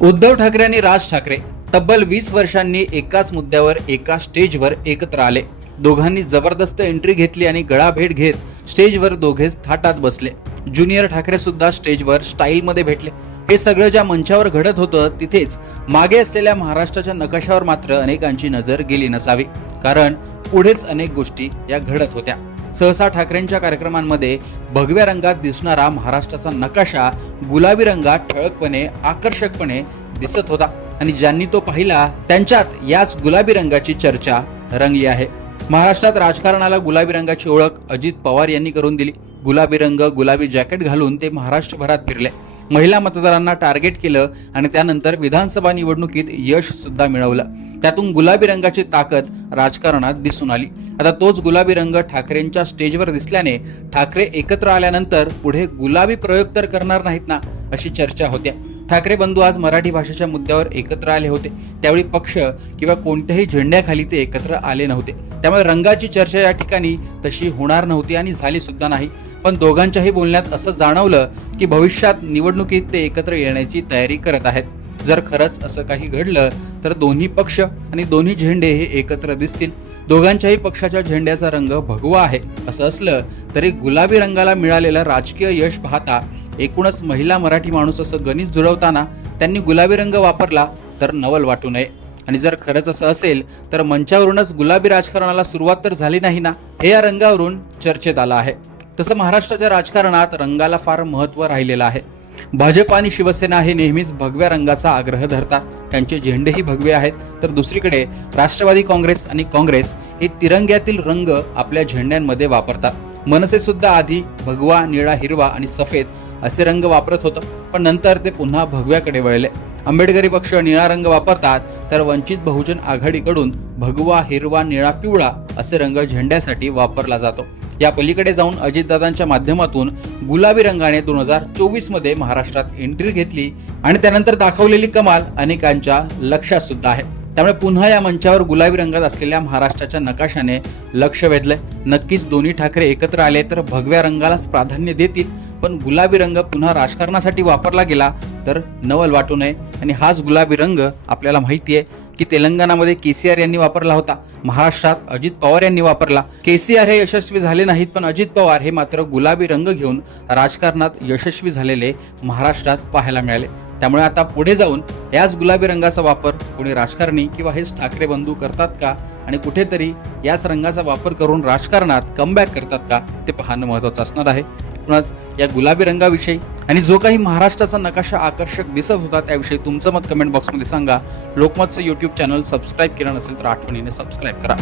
उद्धव ठाकरे आणि राज ठाकरे तब्बल 20 वर्षांनी एकाच मुद्द्यावर एका स्टेजवर एकत्र आले. दोघांनी जबरदस्त एंट्री घेतली आणि गळाभेट घेत स्टेजवर दोघेच थाटात बसले. ज्युनियर ठाकरे सुद्धा स्टेजवर स्टाईलमध्ये भेटले. हे सगळं ज्या मंचावर घडत होतं तिथेच मागे असलेल्या महाराष्ट्राच्या नकाशावर मात्र अनेकांची नजर गेली नसावी, कारण पुढेच अनेक गोष्टी या घडत होत्या. सहसा ठाकरेंच्या कार्यक्रमांमध्ये भगव्या रंगात दिसणारा महाराष्ट्राचा नकाशा गुलाबी रंगात ठळकपणे आकर्षकपणे दिसत होता आणि ज्यांनी तो पाहिला त्यांच्यात याच गुलाबी रंगाची चर्चा रंगली आहे. महाराष्ट्रात राजकारणाला गुलाबी रंगाची ओळख अजित पवार यांनी करून दिली. गुलाबी रंग, गुलाबी जॅकेट घालून ते महाराष्ट्रभरात फिरले. महिला मतदारांना टार्गेट केलं आणि त्यानंतर विधानसभा निवडणुकीत यश सुद्धा मिळवलं. त्यातून गुलाबी रंगाची ताकद राजकारणात दिसून आली. आता तोच गुलाबी रंग ठाकरेंच्या स्टेजवर दिसल्याने ठाकरे एकत्र आल्यानंतर पुढे गुलाबी प्रयोग तर करणार नाहीत ना, अशी चर्चा होत्या. ठाकरे बंधू आज मराठी भाषेच्या मुद्द्यावर एकत्र आले होते. त्यावेळी पक्ष किंवा कोणत्याही झेंड्याखाली ते एकत्र आले नव्हते. त्यामुळे रंगाची चर्चा या ठिकाणी तशी होणार नव्हती आणि झाली सुद्धा नाही. पण दोघांच्याही बोलण्यात असं जाणवलं की भविष्यात निवडणुकीत ते एकत्र येण्याची तयारी करत आहेत. जर खरंच असं काही घडलं तर दोन्ही पक्ष आणि दोन्ही झेंडे हे एकत्र दिसतील. दोघांच्याही पक्षाच्या झेंड्याचा रंग भगवा आहे. असं असलं तरी गुलाबी रंगाला मिळालेलं राजकीय यश पाहता एकूणच महिला मराठी माणूस असं गणित जुळवताना त्यांनी गुलाबी रंग वापरला तर नवल वाटू नये. आणि जर खरंच असं असेल तर मंचावरूनच गुलाबी राजकारणाला सुरुवात तर झाली नाही ना, हे या रंगावरून चर्चेत आलं आहे. तसं महाराष्ट्राच्या राजकारणात रंगाला फार महत्त्व राहिलेलं आहे. भाजप आणि शिवसेना हे नेहमीच भगव्या रंगाचा आग्रह धरतात. त्यांचे झेंडेही भगवे आहेत. तर दुसरीकडे राष्ट्रवादी काँग्रेस आणि काँग्रेस हे तिरंग्यातील रंग आपल्या झेंड्यांमध्ये वापरतात. मनसे सुद्धा आधी भगवा, निळा, हिरवा आणि सफेद असे रंग वापरत होतं, पण नंतर ते पुन्हा भगव्याकडे वळले. आंबेडकरी पक्ष निळा रंग वापरतात, तर वंचित बहुजन आघाडीकडून भगवा, हिरवा, निळा, पिवळा असे रंग झेंड्यासाठी वापरला जातो. या पलीकडे जाऊन अजितदादांच्या माध्यमातून गुलाबी रंगाने 2024 मध्ये महाराष्ट्रात एंट्री घेतली आणि त्यानंतर दाखवलेली कमाल अनेकांच्या लक्षात सुद्धा आहे. त्यामुळे पुन्हा या मंचावर गुलाबी रंगात असलेल्या महाराष्ट्राच्या नकाशाने लक्ष वेधलंय. नक्कीच दोन्ही ठाकरे एकत्र आले तर भगव्या रंगालाच प्राधान्य देतील, पण गुलाबी रंग पुन्हा राजकारणासाठी वापरला गेला तर नवल वाटू नये. आणि हाच गुलाबी रंग आपल्याला माहिती आहे की तेलंगणामध्ये केसीआर यांनी वापरला होता, महाराष्ट्रात अजित पवार यांनी वापरला. केसीआर हे यशस्वी झाले नाहीत, पण अजित पवार हे मात्र गुलाबी रंग घेऊन राजकारणात यशस्वी झालेले महाराष्ट्रात पाहायला मिळाले. त्यामुळे आता पुढे जाऊन याच गुलाबी रंगाचा वापर कोणी राजकारणी किंवा हेच ठाकरे बंधू करतात का आणि कुठेतरी याच रंगाचा वापर करून राजकारणात कमबॅक करतात का, ते पाहणं महत्त्वाचं असणार आहे. एकूणच या गुलाबी रंगाविषयी आणि जो काही महाराष्ट्राचा नकाशा आकर्षक दिसत होता त्याविषयी तुमचं मत कमेंट बॉक्समध्ये सांगा. लोकमतचं YouTube चॅनल सबस्क्राईब केलं नसेल तर आठवणीने सबस्क्राईब करा.